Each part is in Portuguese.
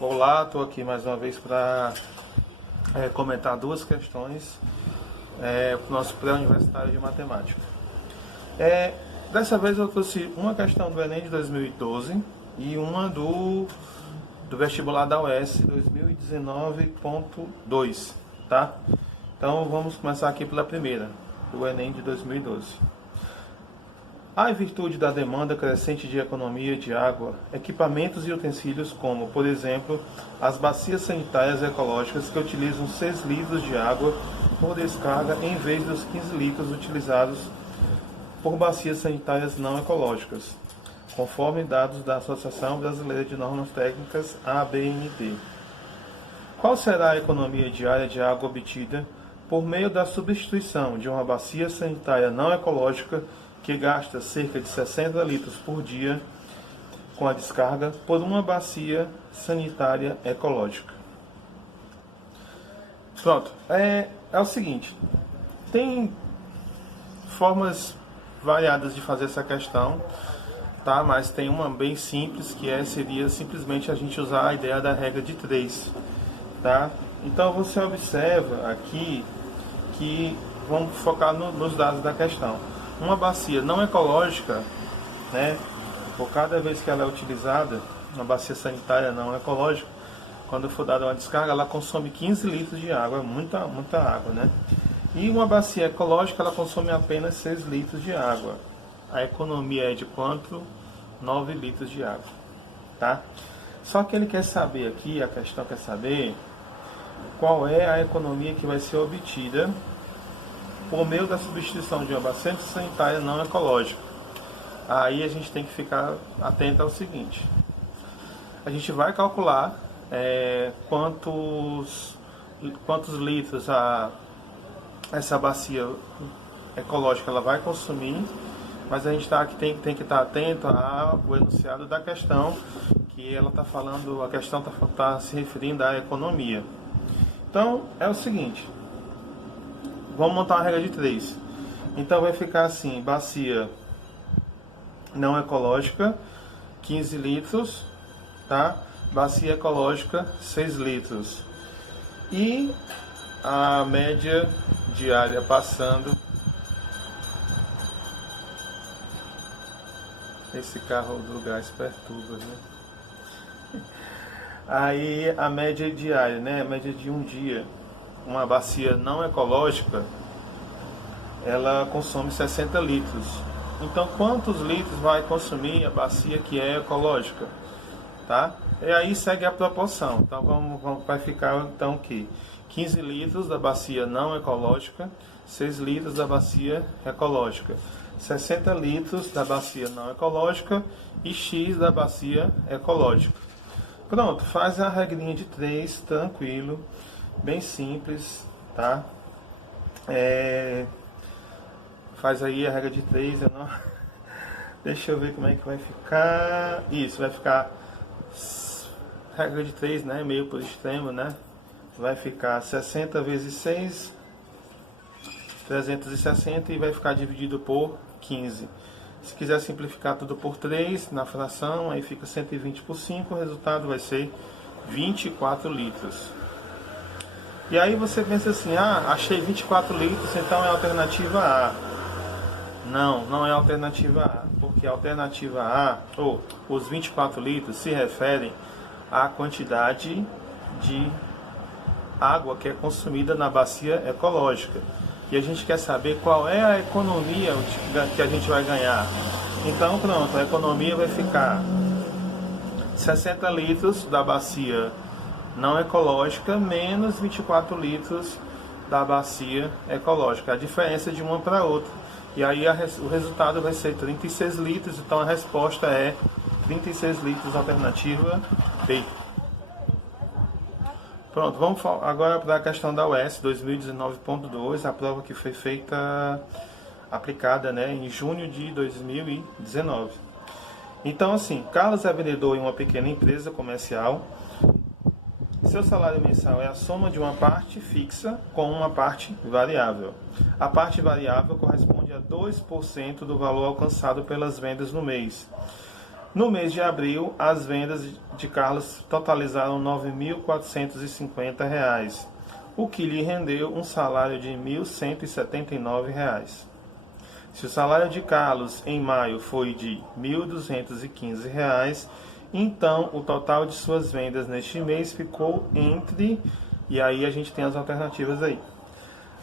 Olá, estou aqui mais uma vez para comentar duas questões para o nosso pré-universitário de matemática. Dessa vez eu trouxe uma questão do Enem de 2012 e uma do vestibular da UES 2019.2, tá? Então vamos começar aqui pela primeira, do Enem de 2012. Em virtude da demanda crescente de economia de água, equipamentos e utensílios como, por exemplo, as bacias sanitárias ecológicas que utilizam 6 litros de água por descarga em vez dos 15 litros utilizados por bacias sanitárias não ecológicas, conforme dados da Associação Brasileira de Normas Técnicas, ABNT. Qual será a economia diária de água obtida por meio da substituição de uma bacia sanitária não ecológica que gasta cerca de 60 litros por dia com a descarga por uma bacia sanitária ecológica? Pronto, é o seguinte, tem formas variadas de fazer essa questão, tá? Mas tem uma bem simples que seria simplesmente a gente usar a ideia da regra de 3, tá? Então você observa aqui que vamos focar nos dados da questão. Uma bacia não ecológica, né, por cada vez que ela é utilizada, uma bacia sanitária não ecológica, quando for dada uma descarga, ela consome 15 litros de água, muita água, né? E uma bacia ecológica, ela consome apenas 6 litros de água. A economia é de quanto? 9 litros de água, tá? Só que ele quer saber aqui, a questão quer saber qual é a economia que vai ser obtida por meio da substituição de uma bacia sanitária não ecológica. Aí a gente tem que ficar atento ao seguinte: a gente vai calcular quantos litros essa bacia ecológica ela vai consumir, mas a gente tem que estar atento ao enunciado da questão, que ela está falando, a questão está se referindo à economia. Então é o seguinte, vamos montar uma regra de 3. Então vai ficar assim: bacia não ecológica, 15 litros, tá? Bacia ecológica, 6 litros. E a média diária passando. Esse carro do gás perturba, né? Aí a média diária, né? A média de um dia. Uma bacia não ecológica, ela consome 60 litros. Então, quantos litros vai consumir a bacia que é ecológica? Tá? E aí segue a proporção. Então, vai ficar então que 15 litros da bacia não ecológica, 6 litros da bacia ecológica, 60 litros da bacia não ecológica e X da bacia ecológica. Pronto, faz a regrinha de 3, tranquilo. Bem simples, tá? Faz aí a regra de 3, eu não... Deixa eu ver como é que vai ficar. Isso, vai ficar regra de 3, né? Meio por extremo, né? Vai ficar 60 vezes 6, 360, e vai ficar dividido por 15. Se quiser simplificar tudo por 3 na fração, aí fica 120 por 5, o resultado vai ser 24 litros. E aí você pensa assim: achei 24 litros, então é a alternativa A. Não é a alternativa A, porque a alternativa A, ou os 24 litros, se referem à quantidade de água que é consumida na bacia ecológica. E a gente quer saber qual é a economia que a gente vai ganhar. Então pronto, a economia vai ficar 60 litros da bacia não ecológica menos 24 litros da bacia ecológica, a diferença de uma para outra. E aí o resultado vai ser 36 litros, então a resposta é 36 litros, alternativa B. Pronto, vamos agora para a questão da UES 2019.2, a prova que foi aplicada, né, em junho de 2019. Então assim, Carlos é vendedor em uma pequena empresa comercial. Seu salário mensal é a soma de uma parte fixa com uma parte variável. A parte variável corresponde a 2% do valor alcançado pelas vendas no mês. No mês de abril, as vendas de Carlos totalizaram R$ 9.450, o que lhe rendeu um salário de R$ 1.179. Se o salário de Carlos em maio foi de R$ 1.215, então o total de suas vendas neste mês ficou entre... E aí a gente tem as alternativas aí.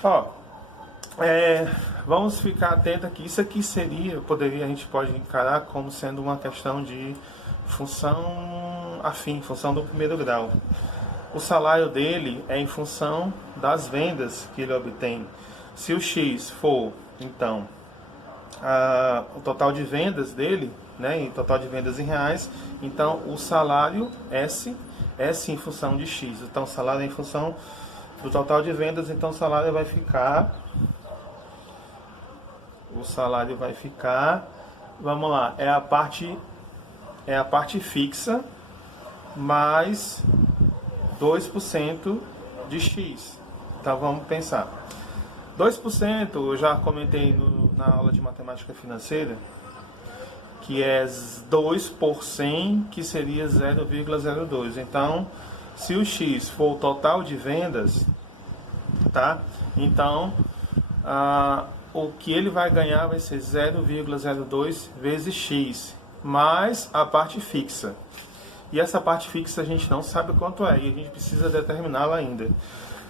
Ó, vamos ficar atento aqui. Isso aqui a gente pode encarar como sendo uma questão de função afim, função do primeiro grau. O salário dele é em função das vendas que ele obtém. Se o X for, então, o total de vendas dele, né, em total de vendas em reais, então o salário S em função de X. Então o salário é em função do total de vendas, então o salário vai ficar, vamos lá, é a parte fixa mais 2% de X. Então vamos pensar. 2%, eu já comentei na aula de matemática financeira, que é 2 por 100, que seria 0,02. Então, se o X for o total de vendas, tá? Então, o que ele vai ganhar vai ser 0,02 vezes X, mais a parte fixa. E essa parte fixa a gente não sabe quanto é, e a gente precisa determiná-la ainda.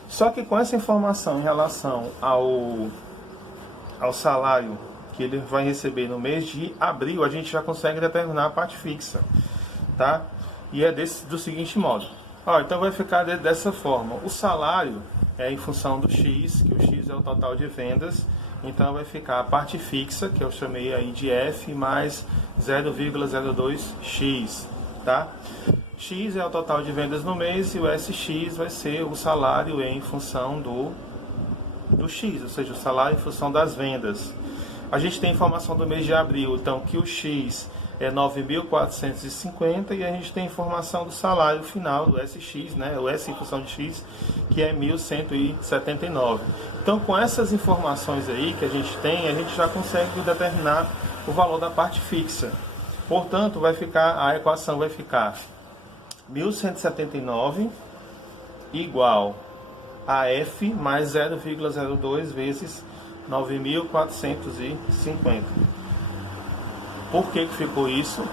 Só que com essa informação em relação ao salário que ele vai receber no mês de abril, a gente já consegue determinar a parte fixa, tá? E é do seguinte modo. Então vai ficar dessa forma. O salário é em função do X, que o X é o total de vendas. Então vai ficar a parte fixa, que eu chamei aí de F, mais 0,02X, tá? X é o total de vendas no mês e o SX vai ser o salário em função do X, ou seja, o salário em função das vendas. A gente tem informação do mês de abril, então que o X é 9.450 e a gente tem informação do salário final do SX, né? O S em função de X, que é 1.179. Então, com essas informações aí que a gente tem, a gente já consegue determinar o valor da parte fixa. Portanto, a equação vai ficar 1.179 igual a F mais 0,02 vezes 9.450. Por que ficou isso?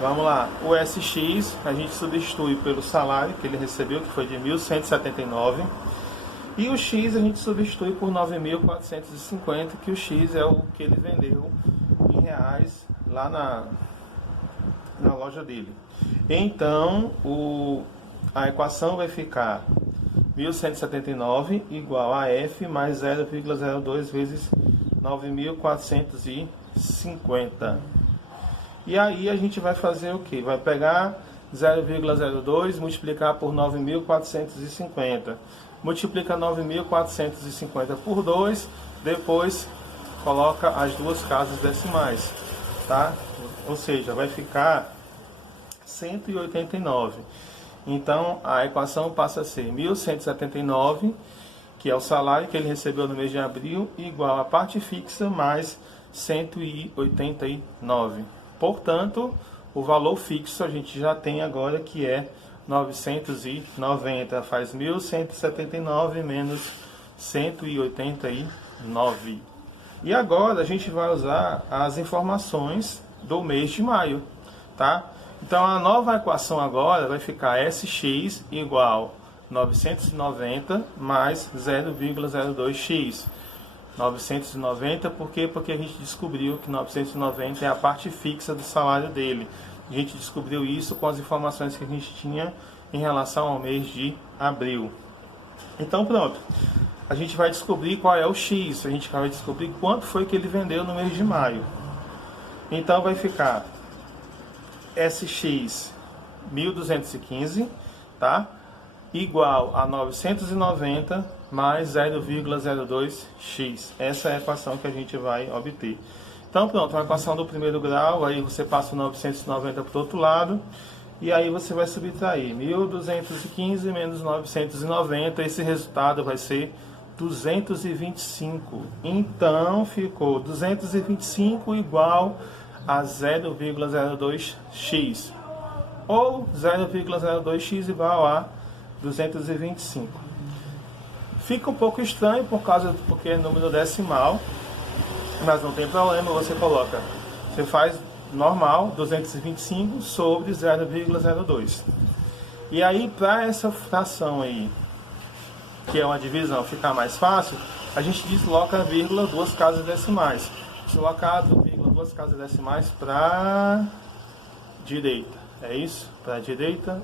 Vamos lá. O SX a gente substitui pelo salário que ele recebeu, que foi de 1.179. E o X a gente substitui por 9.450, que o X é o que ele vendeu em reais lá na loja dele. Então, a equação vai ficar 1.179 igual a F mais 0,02 vezes 9.450. E aí a gente vai fazer o que? Vai pegar 0,02, multiplicar por 9.450. Multiplica 9.450 por 2, depois coloca as duas casas decimais, tá? Ou seja, vai ficar 189. Então, a equação passa a ser 1.179, que é o salário que ele recebeu no mês de abril, igual a parte fixa mais 189. Portanto, o valor fixo a gente já tem agora, que é 990. Faz 1.179 menos 189. E agora a gente vai usar as informações do mês de maio, tá? Então, a nova equação agora vai ficar SX igual 990 mais 0,02x. 990, por quê? Porque a gente descobriu que 990 é a parte fixa do salário dele. A gente descobriu isso com as informações que a gente tinha em relação ao mês de abril. Então, pronto. A gente vai descobrir qual é o X. A gente vai descobrir quanto foi que ele vendeu no mês de maio. Então, vai ficar SX 1.215, tá? Igual a 990 mais 0,02x. Essa é a equação que a gente vai obter. Então, pronto, a equação do primeiro grau, aí você passa o 990 para o outro lado, e aí você vai subtrair 1.215 menos 990, esse resultado vai ser 225. Então, ficou 225 igual a 0,02x, ou 0,02x igual a 225. Fica um pouco estranho porque é número decimal, mas não tem problema, você faz normal, 225 sobre 0,02. E aí, para essa fração aí, que é uma divisão, ficar mais fácil, a gente desloca a vírgula duas casas decimais. Deslocar a vírgula duas casas decimais para direita. É isso? Para direita?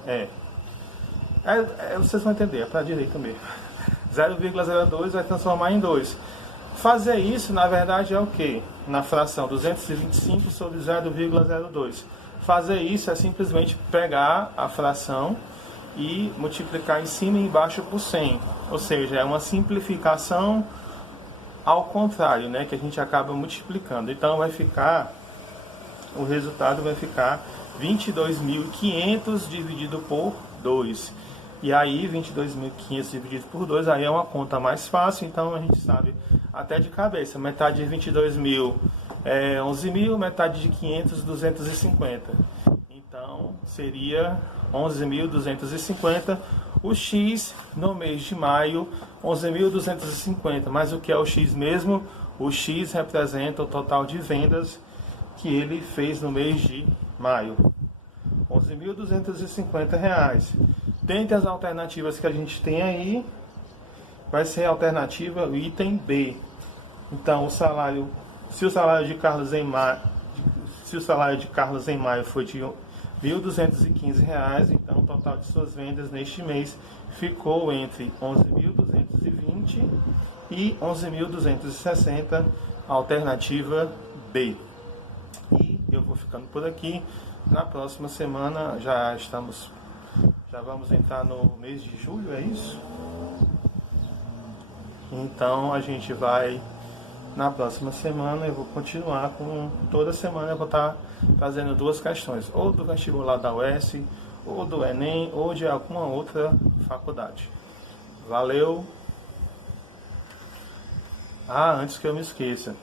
Vocês vão entender, é para direita mesmo. 0,02 vai transformar em 2. Fazer isso, na verdade, é o que? Na fração 225 sobre 0,02. Fazer isso é simplesmente pegar a fração e multiplicar em cima e embaixo por 100. Ou seja, é uma simplificação ao contrário, né? Que a gente acaba multiplicando. Então, o resultado vai ficar 22.500 dividido por 2. E aí, 22.500 dividido por 2, aí é uma conta mais fácil, então a gente sabe até de cabeça. Metade de 22.000 é 11.000, metade de 500, 250. Então, seria 11.250. O X no mês de maio, 11.250. Mas o que é o X mesmo? O X representa o total de vendas que ele fez no mês de maio. R$ 11.250. Dentre as alternativas que a gente tem aí, vai ser a alternativa o item B. Então, se o salário de Carlos em maio foi de R$ 1.215, então o total de suas vendas neste mês ficou entre 11.220 e 11.260, alternativa B. E eu vou ficando por aqui. Na próxima semana já vamos entrar no mês de julho, é isso? Então a gente vai, na próxima semana eu vou continuar toda semana eu vou estar fazendo duas questões, ou do vestibular da UES, ou do Enem, ou de alguma outra faculdade. Valeu! Antes que eu me esqueça,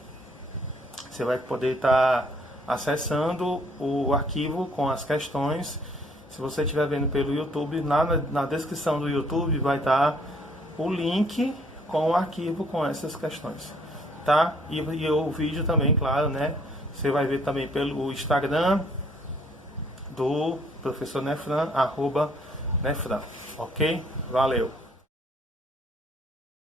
você vai poder estar acessando o arquivo com as questões. Se você estiver vendo pelo YouTube, na descrição do YouTube vai estar o link com o arquivo com essas questões, tá? E o vídeo também, claro, né? Você vai ver também pelo Instagram do professor Nefran, @Nefran, ok? Valeu!